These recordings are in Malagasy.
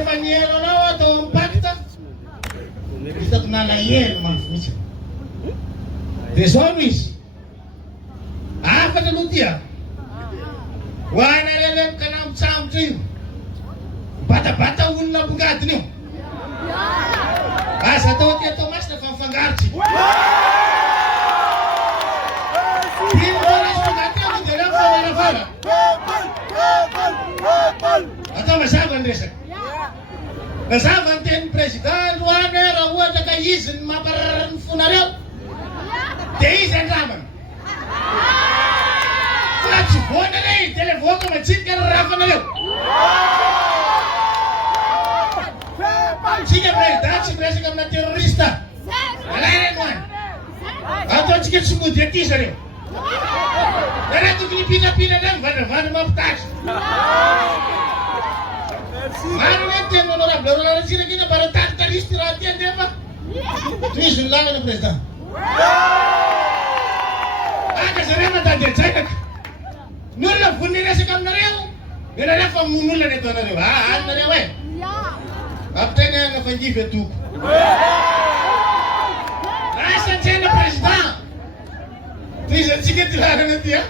Rehefa ny helanao atao amin'ny pakita, hitako nalahelo manfotsiny. Dia zao no izy. Afatra aloha tia. Ho anareo le mikanambotsambotra io. Batabata olona bongadiny io. Aza atao aty atao masina fa mifangaritra. Ino volasy bongaty io dia rehefa mifamanavana. Atao mazava ny resaka. Mazava ny tenin'ny président Androany raha ohatra ka izy ny mamparara ny fonareo dia izy andramana. Fa tsy voana ilay televoaka matsika ny rafanareo. Tsika président tsy miresaka amina terrorista. Alaina Androany. Ataontsika tsy mody aty zareo. Raha tokony hipinapina ilay mivandravandra mampitatra. Maro hoe tena honorable Ratsiraka bara taritariste raha ty andefa. Toizy ny lalana président. Aka zareo mandady an-tsainaka. Ny olona voniny resaka aminareo. Nareo fa mon'olona ny atao nareo. Anareo e. Apiteny ana fangivy atoko. Asa an-tsaina président. Toizy antsika ty lalana ty a.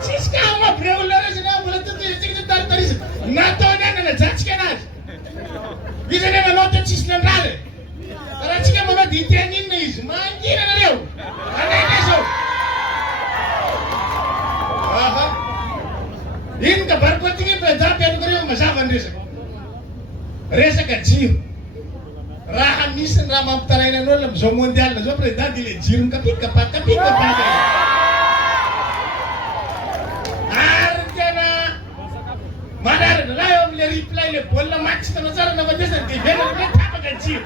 Tsisy ka mampirea olona resaka mbola totoizy antsika ty taritariste. Nataony any najantsika anazy. Izy ane manao teo tsisy nandrary. Raha tsika manao dia hiteny inona izy. Mangina nareo. Anaina zao. Ino ka bariko aty président pianoko reo mazava ny resaka. Resaka jiro. Raha misy ny raha mampitaraina an'olona am'izao mondial zao président dia le jiro kapikapaka. Ary tena manaraka laha eo amin'le replay le baolina match tanao tsara nafatesana dia ivelany hoe tapaka jiro.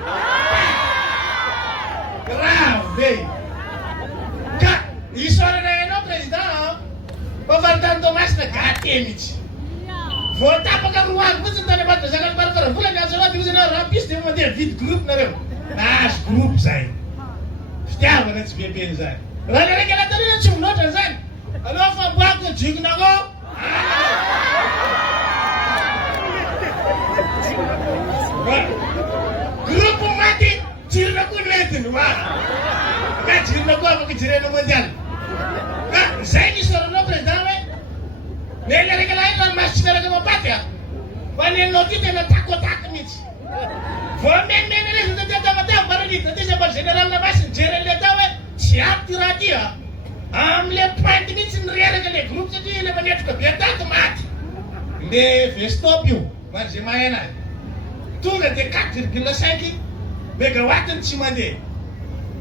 Grave. Ka isorana ianao président fafaritany Tomasina gâté mihitsy. Vao tapaka roaly fotsiny tany abato zakany barabara volany azo anaty ozy anao rapisy dia mandeha vidi groupe nareo. Nahazo groupe zay. Fitiavana tsy bebe zany. Raha ny araiky anatarina tsy minoatra zany. Aloha famboako jigonako. Groupe maty jirona koa ny entiny wa. Ka jirona koa afaka jirena mondial. Ka zay ny isoranao président hoe. Neny araiky lahy raha masy tsy miaraka mampaty a. Fa ny anao ty tena takotaka mihitsy. Vao menimeny rezy ty atamatao baranita ty sabary général na masy nijery an'le atao hoe tsy ampy ty raha ty a. Am'le pointe mihitsy nireraka le groupe satria le manetroka be tato maty. Le vestop io, maro zay mahay anazy. Tonga dia 4,5 mégawatts tsy mandeha.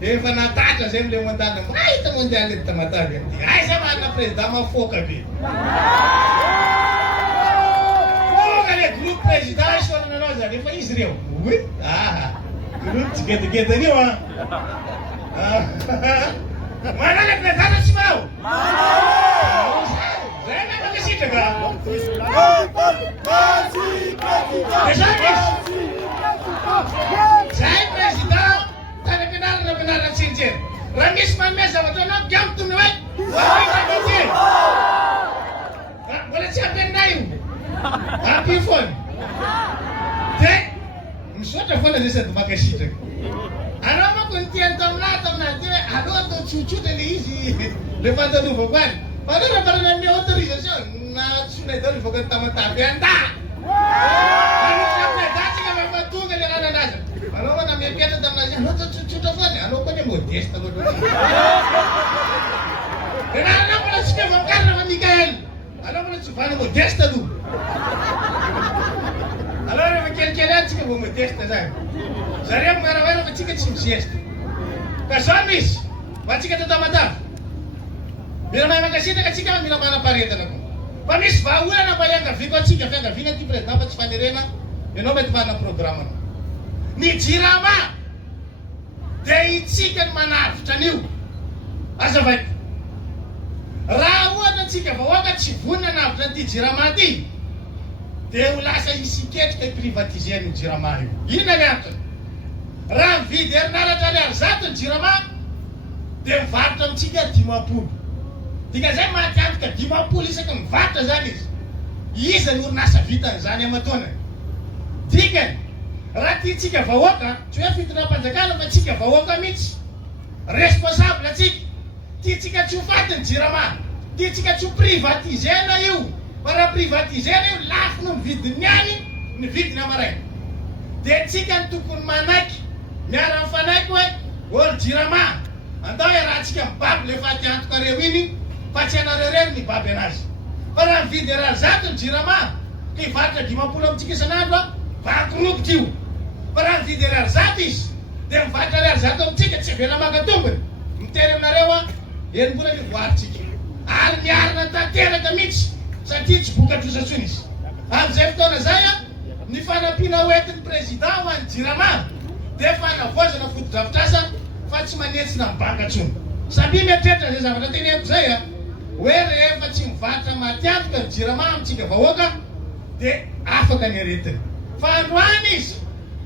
Efa natatra zay am'le mondial. Mahita mondial ety tamatavy an'ity. Ay zay marina président mafoka be. Tonga le groupe président isorana anao zany efa izy reo. Oui, groupe tsy gedageda reo a. Manao le président tsy manao. Zay na makasitraka. Zay président tany ampianarana tsinjery. Raha misy manome zavatra anao gamtony hoe mbola tsy ampianina io. Ampy foana. Dia misaotra foana zay sady makasitraka. Anao manko ny tiany taminahy ty hoe aleo atao tsotsotra le izy le fandalovako any. Anao raha mbarana amin'ny autorisation na tsonay daholo voaka ny tamatavy anda. Anao rehefa tonga le raha nanazy. Anao mana miapiatra taminazy anao atao tsotsotra foana. Anao koa ne modeste loatra. Raha anao mbola tsy miavankarina fa Mikael. Anao mbola tsy vana modeste aloha. Alors rehefa kelikely any tsika vao modeste zany. Zareo miarahara fa tsika tsy mizeste. Ka zao misy fa tsika tatamatavy. Mila mahay makasitraka tsika mila manam-paharetana koa. Fa misy vahaolana mba hiangaviako atsika fiangaviana ty président fa tsy fanerena. Ianao mety manana programme. Ny jirama dia itsika ny manavitra an'io. Azavaiko. Raha ohatra atsika vahoaka tsy vonina navitra an'ity jirama ty dia ho lasa isiketrika hiprivatiser ny jirama io. Inona ny antony? Raha mividy herinaratra ariary zato ny jirama dia mivarotra amitsika 10,000. Dika zay mahatiantoka 10,000 isaka mivarotra zany izy. Iza ny orinasa vitan'izany amatoana. dikany raha tiatsika vahoaka tsy hoe fitonam-panjakana fa tsika vahoaka mihitsy responsable atsika tiatsika tsy ho fatiny jirama tiatsika tsy ho privatisena io fa raha privatisena io lafo no mividiny any ny vidiny amaraina dia tsika ny tokony manaiky miara mifanaiky hoe olo jirama andao raha tsika mibaby le faty antoka reo iny fa tsy anareo reny mibaby anazy fa raha mividy raha zato ny jirama ka hivarotra 50 amintsika isan'andro a vankiropitra io fa raha mividy raha zato izy dia mivarotra raha zato amintsika tsy vela mangatombony miteny aminareo a enim-bola ny voaritsika ary miarina tanteraka mihitsy satria tsy bokatrosatsony izy amin'izay fotoana zay a ny fanampiana hoentin'ny président ho an'ny jirama dia fanavozana foto-drafitrasa fa tsy manetsina mibanga tsony sabi mieritreritra zay zavatra teneko zay a hoe rehefa tsy mivarotra matiantoka ny jirama amintsika vahoaka dia afaka ny aretiny fa androany izy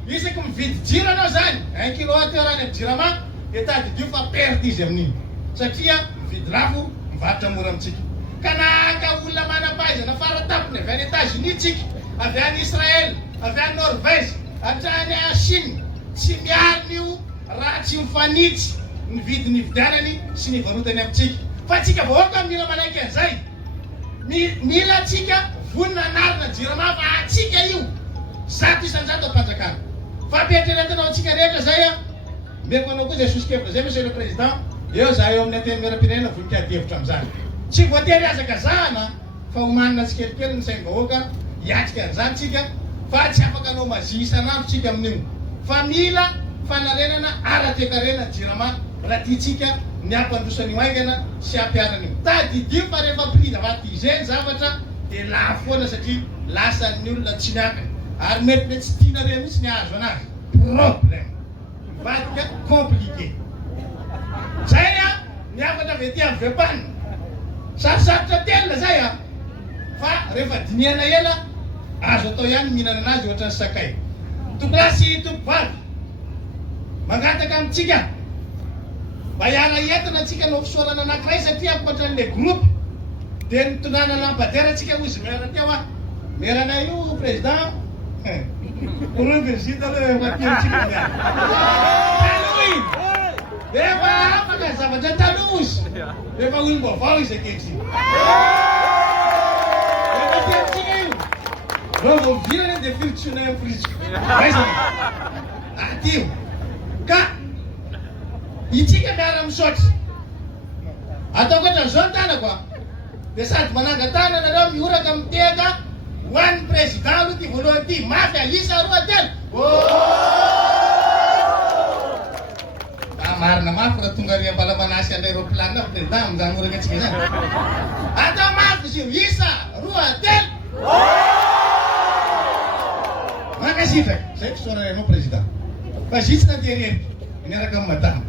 isaky mividy jiro anao zany 1 kilowattheure any amin'ny jirama dia tadidio fa perte izy amin'iny satria mividy lafo mivarotra mora amintsika ka nahaka olona manam-pahaizana faratapony avy any États-Unis tsika avy any Israel avy any Norvège hatrany a Chine tsy miarina io raha tsy mifanitsy ny vidiny vidianany sy ny varotany amintsika fa tsika vahoaka mila manaiky an'izay mila tsika vonina anarina jirama fa atsika io zato isan-jato am-panjakana fa ampietreretanao antsika rehetra zay a mbeko anao koa zay sosikevitra zay monsieur le président eo za eo amin'ny anteny miaram-pirenena vonikady hevitra amin'izany tsy voatery azakazahana fa homanina tsikelikely ny sainy vahoaka hiatrika an'izany tsika fa tsy afaka anao mazy isan'andro tsika amin'io fa mila fanarenana ara-toekarena jirama raha tiatsika ny ampandrosan'io aingana sy ampiaran'io tadidio fa rehefa privatiseny zavatra dia lafoana satria lasan'ny olona tsy miakany ary mety tsy tianareo mihitsy ny azo anazy problème vadika compliqué zay a miafatra avy aty amin'ny vepanina sarosarotra telona zay a fa rehefa diniana ela azo atao ihany mihinana anazy ohatra ny sakay tokolasy tokovavy mangataka amintsika mba hiala entina atsika no fisaorana anankiray satria ankoatran'le groupe dia nitonana lampadaire atsika ozy mera teo a meranay io président olo visite aloha matiatsika niany taloy rehefa afaka zavatra taloha izy rehefa olom-baovao izy akeky rehefa tiatsika io raha vao virana dia firitsona amin'ny frisiko aizany atio ka itsika miara misaotra atao koatran'izao ny tanako a dia sady manangatana anareo mioraka miteka ho an'ny président aloha ty voalohany ty mafy alisa roa telo marina mafy raha tonga ry ambalamanasy an'aéroplanina président amin'izany oraka atsika zany atao mafy izy io isa roa telo mankasitraka zay fisaorananao président fa zitsy nandeha rerika miaraka amin'ny madama